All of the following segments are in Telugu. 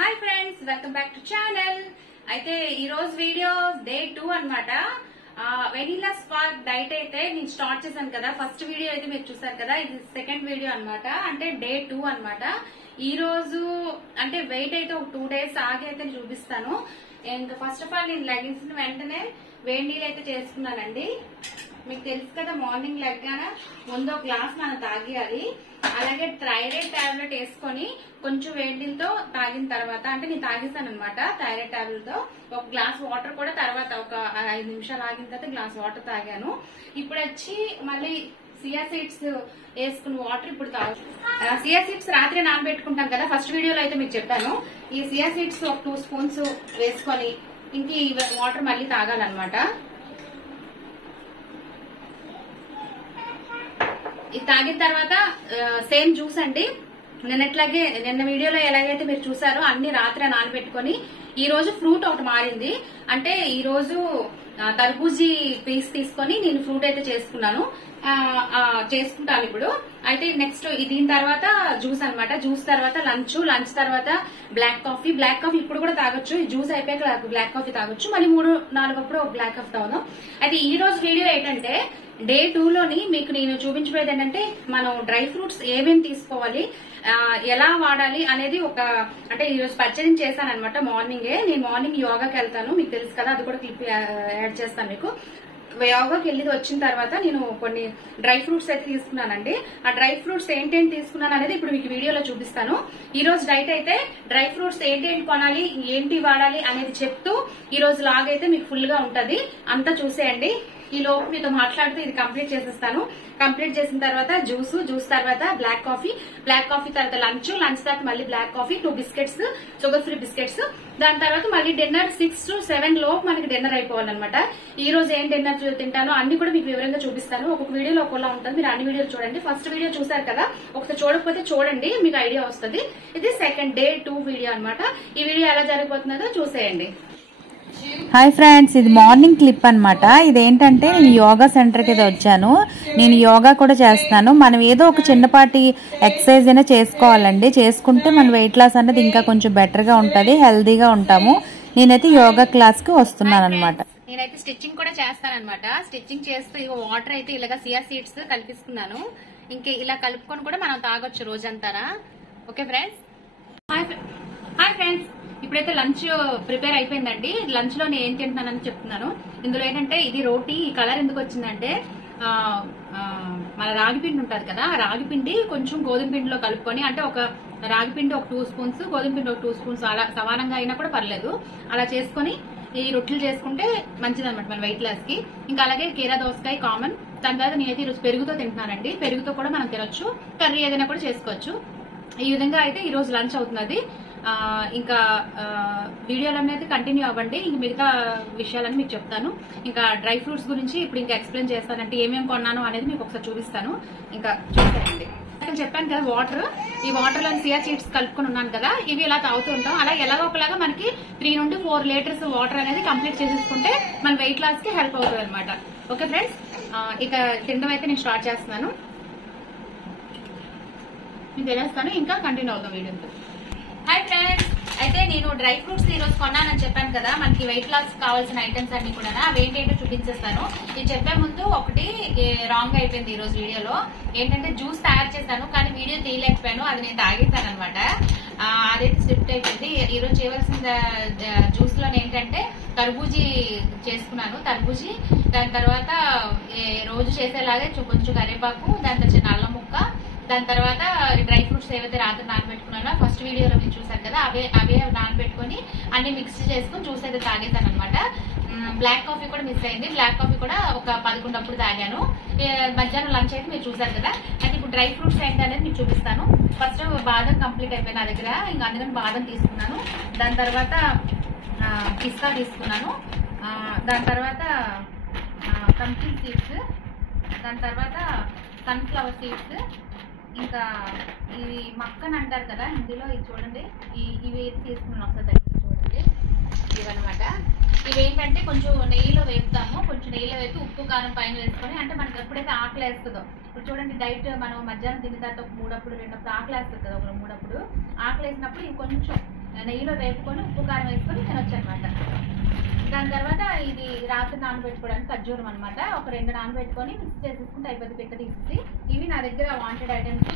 Hi friends, welcome back to channel. అయితే ఈ రోజు వీడియో డే 2 అన్నమాట. వెనిలా స్పార్క్ డైట్ అయితే నేను స్టార్ట్ చేశాను కదా. ఫస్ట్ వీడియో అయితే మీరు చూసారు కదా, ఇది సెకండ్ వీడియో అన్నమాట. అంటే డే 2 అన్నమాట. ఈ రోజు అంటే వెయిట్ అయితే ఒక 2 days ఆగి అయితే చూపిస్తాను. ఇంకా ఫస్ట్ ఆఫ్ ఆల్ నేను లెగిన్స్ వెంటనే వేడి నీళ్ళు అయితే చేసుకున్నానండి. మీకు తెలుసు కదా, మార్నింగ్ లెగ్గాన ముందు ఒక గ్లాస్ మనం తాగేయాలి. అలాగే థైరాయిడ్ టాబ్లెట్ వేసుకొని కొంచెం వేడితో తాగిన తర్వాత, అంటే నేను తాగేసాను అనమాట థైరాయిడ్ టాబ్లెట్ తో. ఒక గ్లాస్ వాటర్ కూడా తర్వాత ఒక 5 నిమిషాలు ఆగిన తర్వాత గ్లాస్ వాటర్ తాగాను. ఇప్పుడు వచ్చి మళ్ళీ సియా సీడ్స్ వేసుకున్న వాటర్ ఇప్పుడు తాగు. సియా సీడ్స్ రాత్రి నానబెట్టుకుంటాం కదా, ఫస్ట్ వీడియోలో అయితే మీకు చెప్పాను. ఈ సియా సీడ్స్ ఒక 2 spoons వేసుకొని ఇంక ఈ వాటర్ మళ్ళీ తాగాలన్నమాట. ఇది తాగిన తర్వాత సేమ్ జ్యూస్ అండి, నిన్న వీడియోలో ఎలాగైతే మీరు చూసారో అన్ని రాత్రి నానబెట్టుకొని. ఈ రోజు ఫ్రూట్ ఒకటి మారింది, అంటే ఈ రోజు తర్బూజీ పీస్ తీసుకొని నేను ఫ్రూట్ అయితే చేసుకుంటాను ఇప్పుడు. అయితే నెక్స్ట్ దీని తర్వాత జ్యూస్ అన్నమాట. జ్యూస్ తర్వాత లంచ్ తర్వాత బ్లాక్ కాఫీ ఇప్పుడు కూడా తాగొచ్చు. జ్యూస్ అయిపోయాక బ్లాక్ కాఫీ తాగొచ్చు. మళ్ళీ 3-4 అప్పుడు బ్లాక్ కాఫీ తాగుదాం. అయితే ఈ రోజు వీడియో ఏంటంటే డే 2 లోని మీకు నేను చూపించబోయేది ఏంటంటే మనం డ్రై ఫ్రూట్స్ ఏమేమి తీసుకోవాలి, ఎలా వాడాలి అనేది అంటే ఈ రోజు పర్చేజింగ్ చేశాను అనమాట. నేను మార్నింగ్ యోగాకి వెళ్తాను, మీకు తెలుసు కదా, అది కూడా క్లిప్ యాడ్ చేస్తాను మీకు. యోగాకి వెళ్ళి వచ్చిన తర్వాత నేను కొన్ని డ్రై ఫ్రూట్స్ అయితే తీసుకున్నానండి. ఆ డ్రై ఫ్రూట్స్ ఏంటేంటి తీసుకున్నాను అనేది ఇప్పుడు మీకు వీడియోలో చూపిస్తాను. ఈ రోజు డైట్ అయితే డ్రై ఫ్రూట్స్ ఏంటేంటి కొనాలి, ఏంటి వాడాలి అనేది చెప్తూ ఈ రోజు లాగ్ అయితే మీకు ఫుల్ గా ఉంటది, అంతా చూసేయండి. ఈ లోపు మీతో మాట్లాడుతూ ఇది కంప్లీట్ చేసేస్తాను. కంప్లీట్ చేసిన తర్వాత జ్యూస్ తర్వాత బ్లాక్ కాఫీ తర్వాత లంచ్ తర్వాత మళ్ళీ black coffee, 2 biscuits, sugar free biscuits. దాని తర్వాత మళ్ళీ డిన్నర్ 6 to 7 లోపు మనకి డిన్నర్ అయిపోవాలన్నమాట. ఈ రోజు ఏం డిన్నర్ తింటానో అన్ని కూడా మీకు వివరంగా చూపిస్తాను. ఒక్కొక్క వీడియోలో ఒకలా ఉంటుంది, మీరు అన్ని వీడియోలు చూడండి. ఫస్ట్ వీడియో చూసారు కదా, ఒకసారి చూడకపోతే చూడండి, మీకు ఐడియా వస్తుంది. ఇది సెకండ్ డే 2 వీడియో అన్నమాట. ఈ వీడియో ఎలా జరిగిపోతుందో చూసేయండి. హాయ్ ఫ్రెండ్స్, ఇది మార్నింగ్ క్లిప్ అన్నమాట. ఇదేంటంటే నేను యోగా సెంటర్కి అయితే వచ్చాను. నేను యోగా కూడా చేస్తాను. మనం ఏదో ఒక చిన్నపాటి ఎక్సర్సైజ్ అయినా చేసుకోవాలండి. చేసుకుంటే మన వెయిట్ లాస్ అనేది ఇంకా కొంచెం బెటర్ గా ఉంటది, హెల్దీగా ఉంటాము. నేనైతే యోగా క్లాస్ కి వస్తున్నాను అనమాట. నేనైతే స్టిచ్చింగ్ కూడా చేస్తానన్నమాట. స్టిచ్చింగ్ చేస్తూ వాటర్ అయితే ఇలాగా సియా సీడ్స్ కలిపిస్తున్నాను. ఇంకా ఇలా కలుపుకొని కూడా మనం తాగొచ్చు రోజంతా. Okay friends. హాయ్ ఫ్రెండ్స్, ఇప్పుడైతే లంచ్ ప్రిపేర్ అయిపోయిందండి. లంచ్ లో నేను ఏం తింటున్నానని చెప్తున్నాను. ఇందులో ఏంటంటే ఇది రోటీ. ఈ కలర్ ఎందుకు వచ్చిందంటే మన రాగి పిండి ఉంటుంది కదా, రాగి పిండి కొంచెం గోధుమ పిండిలో కలుపుకొని, అంటే ఒక రాగి పిండి ఒక 2 spoons, గోధుమ పిండి ఒక 2 spoons, అలా సమానంగా అయినా కూడా పర్లేదు, అలా చేసుకుని ఈ రొట్టెలు చేసుకుంటే మంచిదన్నమాట మన వెయిట్ లాస్ కి. ఇంకా అలాగే కీరా దోసకాయ కామన్. దాని తర్వాత నేనైతే ఈరోజు పెరుగుతో తింటున్నానండి. పెరుగుతో కూడా మనం తినొచ్చు, కర్రీ ఏదైనా కూడా చేసుకోవచ్చు. ఈ విధంగా అయితే ఈ రోజు లంచ్ అవుతున్నది. ఇంకా వీడియోలన్నీ అయితే కంటిన్యూ అవ్వండి. ఇంక మిగతా విషయాలని మీకు చెప్తాను. ఇంకా డ్రై ఫ్రూట్స్ గురించి ఇప్పుడు ఇంకా ఎక్స్ప్లెయిన్ చేస్తానంటే ఏమేమి కొన్నాను అనేది మీకు ఒకసారి చూపిస్తాను. ఇంకా చూస్తానండి. చెప్పాను కదా, ఈ వాటర్ లో సియా సీడ్స్ కలుపుకొని ఉన్నాను కదా, ఇవి ఇలా తాగుతూ ఉంటాం. అలా ఒకలాగా మనకి 3 నుండి 4 liters వాటర్ అనేది కంప్లీట్ చేసేసుకుంటే మన వెయిట్ లాస్ కి హెల్ప్ అవుతుంది అనమాట. ఓకే ఫ్రెండ్స్, ఇక తినడం అయితే నేను స్టార్ట్ చేస్తున్నాను. నేను తినేస్తాను, ఇంకా కంటిన్యూ అవుతాం వీడియోతో. హాయ్ ఫ్రెండ్స్, అయితే నేను డ్రై ఫ్రూట్స్ ఈ రోజు కొన్నానని చెప్పాను కదా, మనకి వెయిట్ లాస్ కావాల్సిన ఐటమ్స్ అన్ని కూడా అవి ఏంటంటే చూపించేస్తాను. ఇది చెప్పే ముందు ఒకటి రాంగ్ అయిపోయింది ఈ రోజు వీడియోలో. ఏంటంటే జ్యూస్ తయారు చేశాను కానీ వీడియో తీయలేకపోయాను, అది నేను తాగేశాను అనమాట. అదైతే స్లిప్ట్ అయిపోయింది. ఈ రోజు చేయవలసిన జ్యూస్ లో ఏంటంటే తర్బూజీ చేసుకున్నాను. తర్బూజీ, దాని తర్వాత రోజు చేసేలాగే కొంచెం కరివేపాకు, దాని తర్వాత అల్లం ముక్క, దాని తర్వాత డ్రై ఫ్రూట్స్ ఏవైతే రాత్రి నానబెట్టుకున్నానో ఫస్ట్ వీడియోలో మీరు చూసారు కదా, అవే నానబెట్టుకుని అన్ని మిక్స్ చేసుకుని జ్యూస్ అయితే తాగేశాను అనమాట. బ్లాక్ కాఫీ కూడా మిస్ అయింది. బ్లాక్ కాఫీ కూడా ఒక 11 అప్పుడు తాగాను. మధ్యాహ్నం లంచ్ అయితే మీరు చూసారు కదా. అయితే ఇప్పుడు డ్రై ఫ్రూట్స్ ఏంటి అనేది మీకు చూపిస్తాను. ఫస్ట్ బాదం కంప్లీట్ అయిపోయింది నా దగ్గర, ఇంకా అందుకని బాదం తీసుకున్నాను. దాని తర్వాత పిస్తా తీసుకున్నాను. దాని తర్వాత పంకిన్ సీడ్స్, దాని తర్వాత సన్ఫ్లవర్ సీడ్స్, ఇంకా ఇవి మక్కన్ అంటారు కదా హిందీలో, ఇది చూడండి. ఇవి అయితే తీసుకున్నాను, ఒకసారి దగ్గర చూడండి. ఇవన్నమాట. ఇవేంటంటే కొంచెం నెయ్యిలో వేపుతాము. కొంచెం నెయ్యిలో వేసి ఉప్పు కారం పైన వేసుకొని, అంటే మనకి ఎప్పుడైతే ఆకలి వేస్తుందో, ఇప్పుడు చూడండి డైట్ మనం మధ్యాహ్నం తిన్న తర్వాత ఒక 3 అప్పుడు 2 అప్పుడు ఆకలి వేస్తుంది కదా, ఒక 3 అప్పుడు ఆకలి వేసినప్పుడు ఇవి కొంచెం నెయ్యిలో వేపుకొని ఉప్పు కారం వేసుకొని తినొచ్చు అనమాట. దాని తర్వాత ఇది రాత్రి నానబెట్టుకోవడానికి ఖర్జూరం అనమాట. ఒక 2 నానబెట్టుకొని మిక్స్ చేసేసుకుంటే అయిపోతుంది, పిక్క తీసేసి. ఇవి నా దగ్గర వాంటెడ్ ఐటమ్స్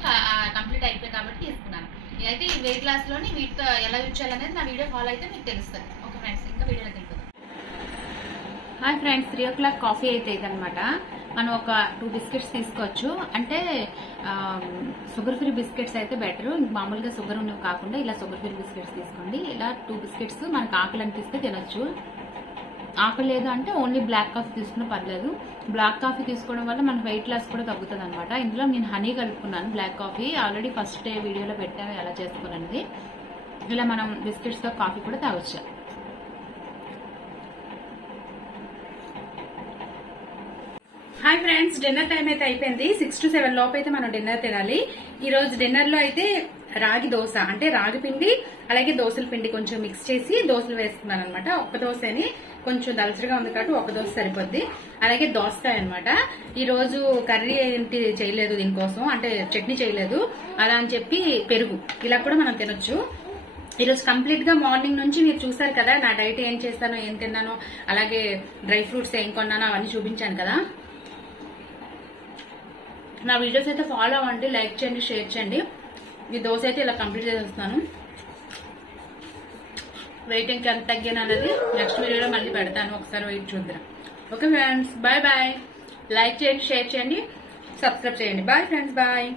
కంప్లీట్ అయిపోయాయి కాబట్టి తీసుకున్నాను. అయితే ఈ వెయిట్ లాస్లోని వీటితో ఎలా యూజ్ చేయాలనేది నా వీడియో ఫాలో అయితే మీకు తెలుస్తుంది. ఓకే ఫ్రెండ్స్, ఇంకా వీడియోలో తెలుపుతాం. హాయ్ ఫ్రెండ్స్, 3 o'clock కాఫీ అయితే ఇదనమాట. మనం ఒక 2 బిస్కెట్స్ తీసుకోవచ్చు. అంటే షుగర్ ఫ్రీ బిస్కెట్స్ అయితే బెటర్. మామూలుగా షుగర్ ఉన్నవి కాకుండా ఇలా షుగర్ ఫ్రీ బిస్కెట్స్ తీసుకోండి. ఇలా 2 బిస్కెట్స్ మనకు ఆకలి అనిపిస్తే తినొచ్చు. ఆకలి లేదు అంటే ఓన్లీ బ్లాక్ కాఫీ తీసుకున్నా పర్లేదు. బ్లాక్ కాఫీ తీసుకోవడం వల్ల మన వెయిట్ లాస్ కూడా తగ్గుతుంది అనమాట. ఇందులో నేను హనీ కలుపుకున్నాను. Black coffee already first day వీడియోలో పెట్టాను ఎలా చేసుకోనండి. ఇలా మనం బిస్కెట్స్తో కాఫీ కూడా తాగొచ్చు. హాయ్ ఫ్రెండ్స్, డిన్నర్ టైం అయితే అయిపోయింది. 6 to 7 లోపు అయితే మనం డిన్నర్ తినాలి. ఈ రోజు డిన్నర్ లో అయితే రాగి దోశ, అంటే రాగి పిండి అలాగే దోశల పిండి కొంచెం మిక్స్ చేసి దోశలు వేసుకున్నాను అనమాట. ఒక్క దోశని కొంచెం దలసరిగా ఉంది కాబట్టి ఒక దోశ సరిపోద్ది. అలాగే దోసకాయ అనమాట. ఈ రోజు కర్రీ ఏంటి చేయలేదు, దీనికోసం అంటే చట్నీ చేయలేదు. అలా అని చెప్పి పెరుగు ఇలా కూడా మనం తినొచ్చు. ఈరోజు కంప్లీట్ గా మార్నింగ్ నుంచి మీరు చూసారు కదా నా డైట్ ఏం చేస్తానో, ఏం తిన్నానో, అలాగే డ్రై ఫ్రూట్స్ ఏం కొన్నానో అవన్నీ చూపించాను కదా. నా వీడియోస్ అయితే ఫాలో అవ్వండి, లైక్ చేయండి, షేర్ చేయండి. ఈ దోశ అయితే ఇలా కంప్లీట్ చేసేస్తాను. వెయిట్ ఇంకా ఎంత తగ్గాను అనేది నెక్స్ట్ వీడియోలో మళ్ళీ పెడతాను, ఒకసారి వెయిట్ చూద్దాం. Okay friends, bye bye. Like చేయండి, షేర్ చేయండి, సబ్స్క్రైబ్ చేయండి. Bye friends, bye.